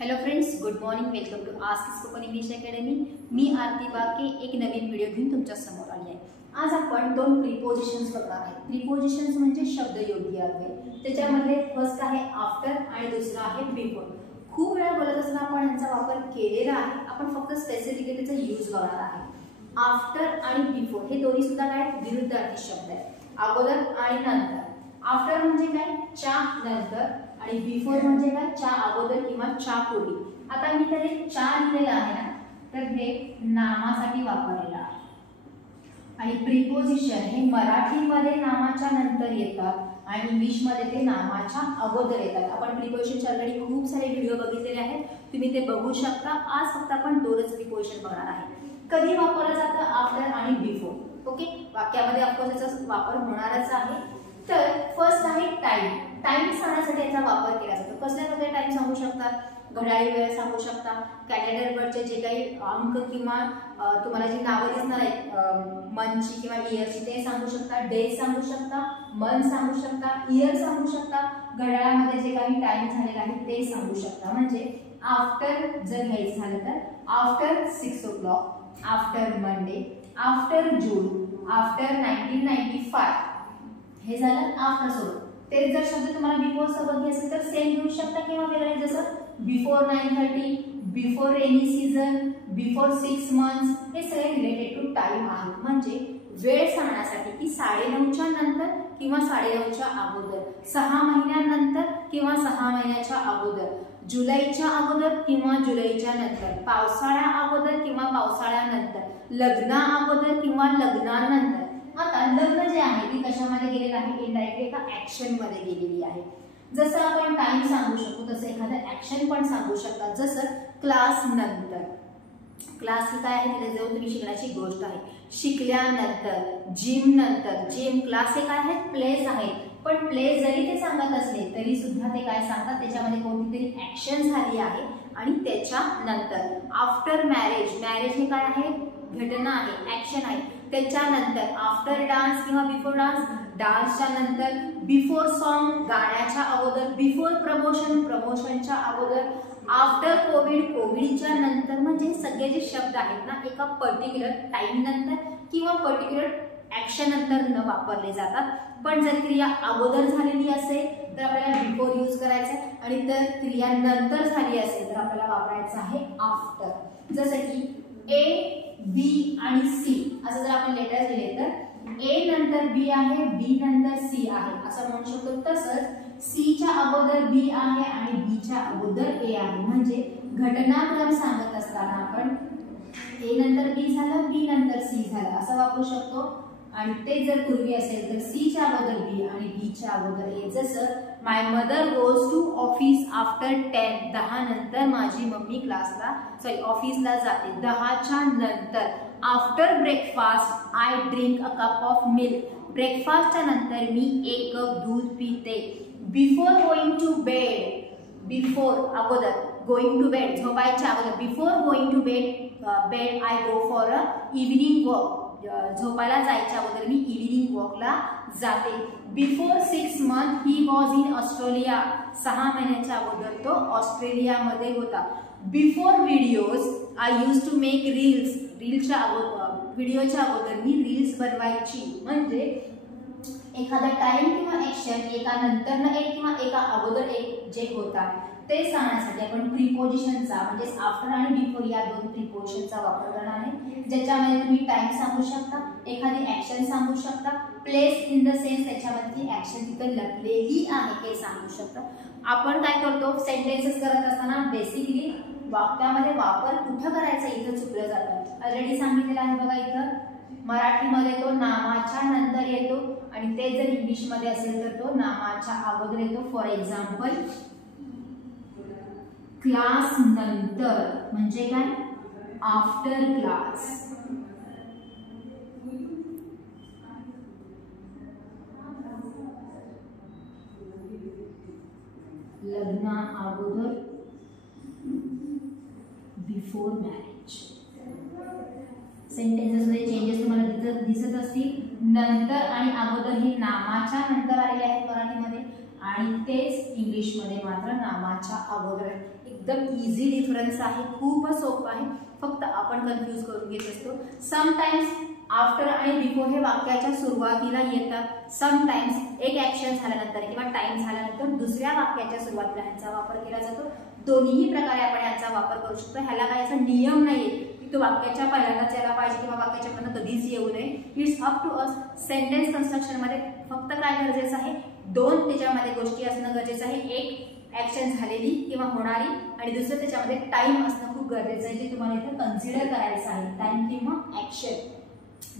Hello friends, good morning. Welcome to ask spoken English academy. मी आरती बाके एक नवीन video घेऊन तुमच्या समोर आली आहे. आज आपण दोन प्रिपोजिशन्स बघणार आहे. प्रिपोजिशन्स म्हणजे शब्दयोगी आहे. त्याच्यामध्ये फर्स्ट आहे आफ्टर आणि दुसरा आहे बिफोर. खूप वेळा बोलत असताना आपण यांचा वापर केलेला आहे. आपण फक्त स्पेसिफिकली त्याचा यूज बघणार आहे. आफ्टर आणि बिफोर हे दोन्ही सुद्धा काय विरुद्धार्थी शब्द आहेत. अगोदर आणि नंतर. आफ्टर म्हणजे काय च्या नंतर आणि बिफोर म्हणजे काय च्या अगोदर किंवा च्या पूर्वी. आता मी तर हे च्या लिहिलेलं आहे ना, तर हे नामासाठी वापरलेलं आहे. आणि प्रिपोजिशन हे मराठीमध्ये नामाच्या नंतर येतात आणि इंग्लिशमध्ये ते नामाच्या अगोदर येतात. आपण प्रिपोजिशनचे ऑलरेडी खूप सारे व्हिडिओ बघितलेले आहेत, तुम्ही ते बघू शकता. आज फक्त आपण दोनच प्रिपोजिशन बघणार आहे. कधी वापरलं जातं आफ्टर आणि बिफोर. ओके, वाक्यामध्ये ऑफकोर्स याचा वापर होणारच आहे. तर फर्स्ट आहे टाइम. टाइम सांगण्यासाठी याचा वापर केला जातो. कसल्या प्रकारे टाइम सांगू शकतात? घड्याळी वेळ सांगू शकता, कॅलेंडरवरचे जे काही अंक किंवा तुम्हाला जी नावं दिसणार आहेत मंथची किंवा इयरची ते सांगू शकता, डे सांगू शकता, मंथ सांगू शकता, इयर सांगू शकता, घड्याळामध्ये जे काही टाइम झालेला आहे ते सांगू शकता. म्हणजे आफ्टर जर घ्यायचं झालं तर after 6 o'clock, after Monday, after June, after 1995 हे झालं आफ्टर सोबत. तेच जर शब्द तुम्हाला बिफोर सोबत घ्यायचं तर सेम घेऊ शकता किंवा वेगळे, जसं before 9:30, before rainy season, before 6 months. हे सगळे रिलेटेड टू टाइम आहे. म्हणजे वेळ सांगण्यासाठी की 9:30च्या नंतर किंवा 9:30च्या अगोदर, 6 महिन्यानंतर किंवा 6 महिन्याच्या अगोदर, जुलैच्या अगोदर किंवा जुलैच्या नंतर, पावसाळ्या अगोदर किंवा पावसाळ्यानंतर, लग्ना अगोदर किंवा लग्नानंतर. आता लग्न जे आहे ती कशामध्ये गेलेलं आहे? इनडायरेक्टली एका ऍक्शन मध्ये गेलेली आहे. जसं आपण टाइम सांगू शकतो तसं एखादं ऍक्शन पण सांगू शकता. जसं क्लास नंतर. क्लास ही काय आहे? तिथे जाऊन तुम्ही शिकण्याची गोष्ट आहे. शिकल्यानंतर, जिम नंतर. जिम क्लास हे काय आहेत? प्लेस आहेत. पण प्लेस जरी ते सांगत असले तरी सुद्धा ते काय सांगतात? त्याच्यामध्ये कोणती तरी ऍक्शन झाली आहे आणि त्याच्यानंतर. After marriage. मॅरेज हे काय आहे? घटना आहे, ऍक्शन आहे. त्याच्यानंतर आफ्टर डान्स किंवा बिफोर डान्स, डान्सच्या नंतर. बिफोर सॉन्ग, गाण्याच्या अगोदर. बिफोर प्रमोशन, प्रमोशनच्या अगोदर. आफ्टर कोविड, कोविडच्या नंतर. म्हणजे सगळे जे शब्द आहेत ना एका पर्टिक्युलर टाइम नंतर किंवा पर्टिक्युलर ऍक्शन नंतर न वापरले जातात. पण जर क्रिया अगोदर झालेली असेल तर आपल्याला बिफोर यूज करायचं आहे आणि तर क्रिया नंतर झाली असेल तर आपल्याला वापरायचं आहे आफ्टर. जसं की ए, बी आणि सी असं जर आपण लेटर्स दिले तर ए नंतर बी आहे, बी नंतर सी आहे असं म्हणू शकतो. तसंच सी च्या अगोदर बी आहे आणि बी च्या अगोदर ए आहे. म्हणजे घटनाक्रम सांगत असताना आपण ए नंतर बी झालं, बी नंतर सी झालं असं वापरू शकतो. आणि ते जर पूर्वी असेल तर सी च्या अगोदर बी आणि बी च्या अगोदर ए. जसं my mother goes to office after 10. 10 नंतर माझी मम्मी ऑफिसला जाते. 10च्या नंतर. After breakfast I drink a cup of milk. ब्रेकफास्टच्या नंतर मी 1 कप दूध पिते. Before going to bed. Before अगोदर, गोइंग टू बेड झोपायच्या अगोदर. Before going to bed I go for a evening walk. झोपायला जायच्या अगोदर मी इव्हनिंग वॉकला जाते. Before 6 months he was in Australia. 6 महिन्याच्या अगोदर तो ऑस्ट्रेलियामध्ये होता. Before videos I use to make reels. रीलच्या अगोदर, व्हिडिओच्या अगोदर मी रील्स बनवायची. म्हणजे एखादा टाइम किंवा ऍक्शन एका नंतर एक किंवा एका अगोदर एक जे होतात ते सांगण्यासाठी आपण प्रिपोजिशनचा म्हणजे आफ्टर आणि बिफोर या दोन प्रिपोजिशनचा वापर करणार आहे. ज्याच्यामध्ये तुम्ही टाइम सांगू शकता, एखादी ऍक्शन सांगू शकता, प्लेस इन द सेन्स त्याच्यामध्ये ती ऍक्शन तिथे लपलेली आहे हे सांगू शकता. आपण काय करतो सेंटेन्सेस करत असताना बेसिकली वाक्यामध्ये वापर कुठं करायचा इथं चुकलं जातं. ऑलरेडी सांगितलेलं आहे बघा. इथं मराठीमध्ये तो नामाच्या नंतर येतो आणि ते जर इंग्लिशमध्ये असेल तर तो नामाच्या अगोदर येतो. फॉर एक्झाम्पल क्लास नंतर म्हणजे काय? After class. लग्ना अगोदर, बिफोर मॅरेज. सेंटेन्सेस मध्ये चेंजेस तुम्हाला दिसत असतील. नंतर आणि अगोदर हे नामाच्या नंतर आलेले आहेत मराठीमध्ये आणि तेच इंग्लिशमध्ये मात्र नामाच्या अगोदर. एकदम इझी डिफरन्स आहे, खूपच सोपं आहे, फक्त आपण कन्फ्यूज करून घेत असतो. समटाइम्स आफ्टर आणि बिफोर हे वाक्याच्या सुरुवातीला येतात. समटाइम्स एक ऍक्शन झाल्यानंतर किंवा टाइम झाल्यानंतर दुसऱ्या वाक्याच्या सुरुवातीला ह्यांचा वापर केला जातो. दोन्हीही प्रकारे आपण यांचा वापर करू शकतो. ह्याला काही असा नियम नाहीये की तो वाक्याच्या पहिल्यांदाच यायला पाहिजे किंवा वाक्याच्या पर्यंत कधीच येऊ नये. It's up to us. Sentence construction मध्ये फक्त काय गरजेचं आहे, दोन त्याच्यामध्ये गोष्टी असणं गरजेचं आहे. एक ऍक्शन झालेली किंवा होणारी आणि दुसरं त्याच्यामध्ये टाइम असणं खूप गरजेचं आहे, जे तुम्हाला इथे कन्सिडर करायचं आहे. टाइम किंवा ऍक्शन.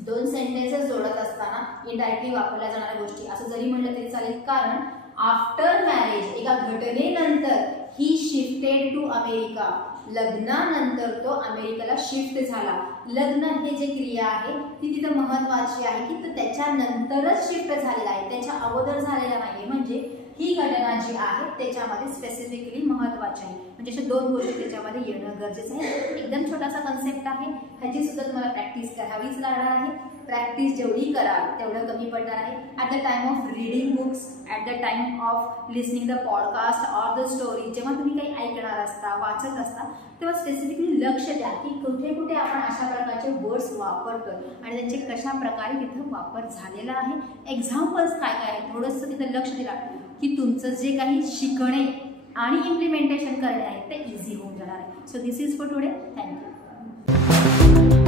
दोन सेंटेन्सेस जोडत असताना इनडायरेक्टली वापरल्या जाणाऱ्या गोष्टी असं जरी म्हटलं तरी चालेल, कारण आफ्टर मॅरेज एका घटनेनंतर ही शिफ्टेड टू अमेरिका. लग्नानंतर तो अमेरिकेला शिफ्ट झाला. लग्न हे जे क्रिया आहे ती तिथं महत्वाची आहे की तो त्याच्यानंतरच शिफ्ट झालेला आहे, त्याच्या अगोदर झालेला नाही. म्हणजे ही घटना जी आहे त्याच्यामध्ये स्पेसिफिकली महत्वाची आहे. म्हणजे अशा दोन गोष्टी त्याच्यामध्ये येणं गरजेचं आहे. एकदम छोटासा कन्सेप्ट आहे, ह्याची सुद्धा तुम्हाला प्रॅक्टिस करावीच लागणार आहे. प्रॅक्टिस जेवढी कराल तेवढं कमी पडणार आहे. At the time of reading books, at the time of listening the podcast or the story, जेव्हा तुम्ही काही ऐकणार असता, वाचत असता, तेव्हा स्पेसिफिकली लक्ष द्या की कुठे कुठे आपण अशा प्रकारचे वर्ड्स वापरतोय आणि त्यांचे कशा प्रकारे तिथं वापर झालेला आहे. एक्झाम्पल्स काय काय आहे थोडंसं तिथं लक्ष दिलं की तुमचं जे काही शिकणे आणि इम्प्लिमेंटेशन करणे आहे ते इझी होऊन जाणार आहे. So this is for today. Thank you.